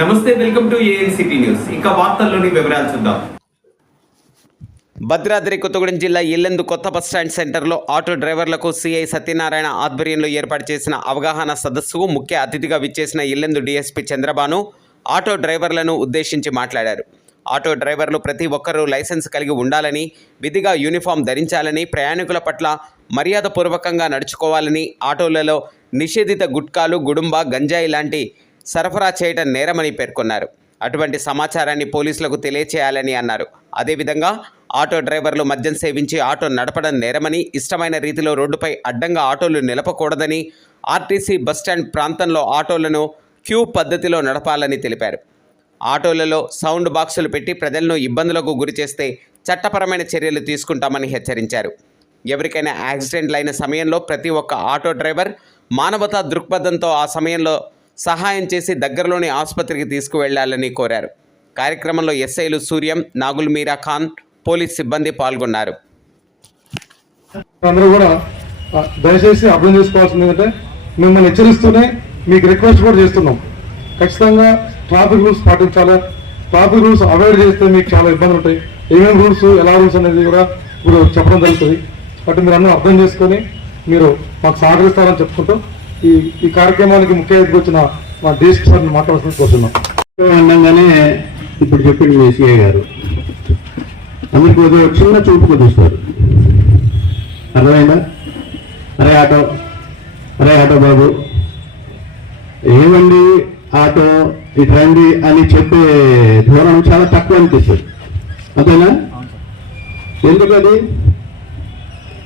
నమస్తే, welcome to ANCT news. ఇక వార్తల్లోని వివరాలు చూద్దాం. భద్రాద్రి కొత్తగూడెం జిల్లా ఇల్లెందు కొత్త బస్టాండ్ సెంటర్లో ఆటో డ్రైవర్లకు సిఐ సత్యనారాయణ ఆధ్వర్యంలో ఏర్పాటు చేసిన అవగాహన సదస్సుకు ముఖ్య అతిథిగా విచ్చేసిన ఇల్లెందు డీఎస్పీ చంద్రబాను ఆటో డ్రైవర్లను ఉద్దేశించి మాట్లాడారు. ఆటో డ్రైవర్లు ప్రతి ఒక్కరూ లైసెన్స్ కలిగి ఉండాలని, విధిగా యూనిఫామ్ ధరించాలని, ప్రయాణికుల పట్ల మర్యాదపూర్వకంగా నడుచుకోవాలని, ఆటోలలో నిషేధిత గుట్కాలు, గుడుంబా, గంజాయి లాంటి సరఫరా చేయడం నేరమని పేర్కొన్నారు. అటువంటి సమాచారాన్ని పోలీసులకు తెలియచేయాలని అన్నారు. అదేవిధంగా ఆటో డ్రైవర్లు మద్యం సేవించి ఆటో నడపడం నేరమని, ఇష్టమైన రీతిలో రోడ్డుపై అడ్డంగా ఆటోలు నిలపకూడదని, ఆర్టీసీ బస్టాండ్ ప్రాంతంలో ఆటోలను క్యూ పద్ధతిలో నడపాలని తెలిపారు. ఆటోలలో సౌండ్ బాక్సులు పెట్టి ప్రజలను ఇబ్బందులకు గురి చేస్తే చట్టపరమైన చర్యలు తీసుకుంటామని హెచ్చరించారు. ఎవరికైనా యాక్సిడెంట్లు అయిన సమయంలో ప్రతి ఒక్క ఆటో డ్రైవర్ మానవతా దృక్పథంతో ఆ సమయంలో సహాయం చేసి దగ్గరలోని ఆసుపత్రికి తీసుకువెళ్లాలని కోరారు. కార్యక్రమంలో ఎస్ఐలు సూర్యం, నాగుల్ మీరా ఖాన్, పోలీస్ సిబ్బంది పాల్గొన్నారు. అందరూ కూడా దయచేసి అర్థం చేసుకోవాల్సింది ఏంటంటే, మిమ్మల్ని హెచ్చరిస్తూనే మీకు రిక్వెస్ట్ కూడా చేస్తున్నాం. ఖచ్చితంగా ట్రాఫిక్ రూల్స్ పాటించాలి. ట్రాఫిక్ రూల్స్ అవాయిడ్ చేస్తే మీకు చాలా ఇబ్బందులు ఉంటాయి. ఏమేమి రూల్స్, ఎలా రూల్స్ అనేది కూడా ఇప్పుడు చెప్పడం జరుగుతుంది. కాబట్టి మీరు అందరూ అర్థం చేసుకొని మీరు మాకు సహకరిస్తారని చెప్పుకుంటూ ఈ కార్యక్రమానికి ముఖ్య అతిథిగా వచ్చిన మా డీఎస్పీ సార్ని మాట్లాడాల్సింది కోరుతున్నాం. అనగానే ఇప్పుడు చెప్పింది మీ సిఐ గారు అందరికి చిన్న చూపుకు చూస్తారు. అర్థమైందా? అరే ఆటో బాబు, ఏమండి ఆటో ఇటు రండి అని చెప్పే ధోరణం చాలా తక్కువ అనిపిస్తుంది. అంతేనా? ఎందుకది?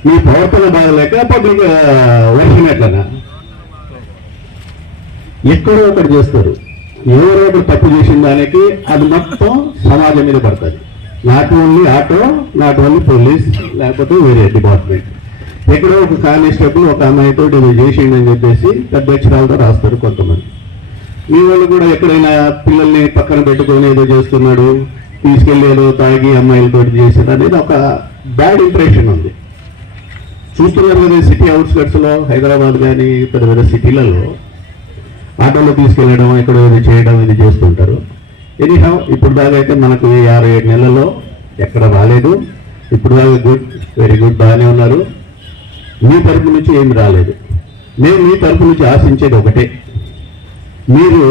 మీ ప్రవర్తన బాగలేక పబ్లిక్ వర్షినట్లనా? ఎక్కడో ఒకటి చేస్తారు. ఎవరో ఒకటి తప్పు చేసిన దానికి అది మొత్తం సమాజం మీద పడుతుంది. Not only auto, not only police, లేకపోతే వేరే డిపార్ట్మెంట్. ఎక్కడో ఒక కానిస్టేబుల్ ఒక అమ్మాయితో ఇది చేసిండని చెప్పేసి పెద్ద అక్షరాలతో రాస్తారు కొంతమంది. మీ వాళ్ళు కూడా ఎక్కడైనా పిల్లల్ని పక్కన పెట్టుకొని ఏదో చేస్తున్నాడు, తీసుకెళ్ళి ఏదో తాగి అమ్మాయిలతో చేసేది అనేది ఒక బ్యాడ్ ఇంప్రెషన్ ఉంది. చూస్తున్నారు కదా, సిటీ అవుట్స్కట్స్లో హైదరాబాద్ కానీ పెద్ద పెద్ద సిటీలలో ఆటోలో తీసుకెళ్ళడం, ఎక్కడో ఇది చేయడం, ఇది చేస్తుంటారు. ఎనీహౌ ఇప్పుడు దాకా అయితే మనకు 6-7 నెలల్లో ఎక్కడ రాలేదు. ఇప్పుడు దాకా గుడ్, వెరీ గుడ్, బాగానే ఉన్నారు. మీ తరపు నుంచి ఏమి రాలేదు. మేము మీ తరపు నుంచి ఆశించేది ఒకటే, మీరు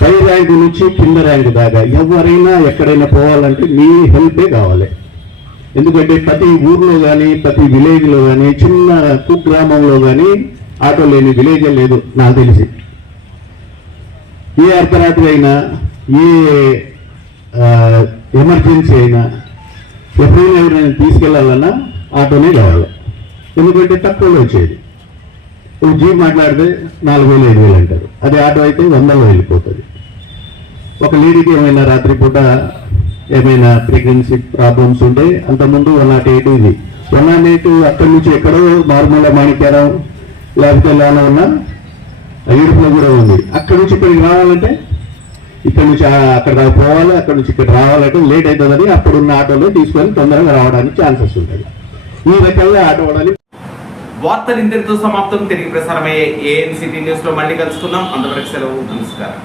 పై ర్యాంకు నుంచి కింద ర్యాంకు దాకా ఎవరైనా ఎక్కడైనా పోవాలంటే మీ హెల్పే కావాలి. ఎందుకంటే ప్రతి ఊర్లో కానీ, ప్రతి విలేజ్లో కానీ, చిన్న కుగ్రామంలో కానీ ఆటో లేని విలేజే లేదు నాకు తెలిసి. ఏ అర్ధరాత్రి అయినా, ఏ ఎమర్జెన్సీ అయినా, ఎప్పుడైనా ఎవరైనా తీసుకెళ్లాలన్నా ఆటోనే కావాలి. ఎందుకంటే తక్కువలో వచ్చేది. ఒక జీప్ మాట్లాడితే 4,000-5,000 అంటారు. అదే ఆటో అయితే 100లో వెళ్ళిపోతుంది. ఒక లేడీకి ఏమైనా రాత్రిపూట ఏమైనా ప్రెగ్నెన్సీ ప్రాబ్లమ్స్ ఉంటే అంతకుముందు 108 ఇది 108 అక్కడి నుంచి ఎక్కడో నార్మల్ మాణిక్యారం లేకపోతే ఎలా ఉన్న ఏడుపులో కూడా ఉంది. అక్కడి నుంచి ఇక్కడికి రావాలంటే, ఇక్కడ నుంచి అక్కడ పోవాలి, అక్కడ నుంచి ఇక్కడ రావాలంటే లేట్ అవుతుందని అప్పుడున్న ఆటోలో తీసుకొని తొందరగా రావడానికి ఛాన్సెస్ ఉంటుంది. ఈ రకంగా ఆటో వాడాలి. వార్తలు ఇంతటితో సమాప్తం. తిరిగి ప్రసారమయ్యే ఏఎన్సిటీ న్యూస్ లో మళ్ళీ కలుసుకుందాం. అంతవరకు సెలవు. నమస్కారం.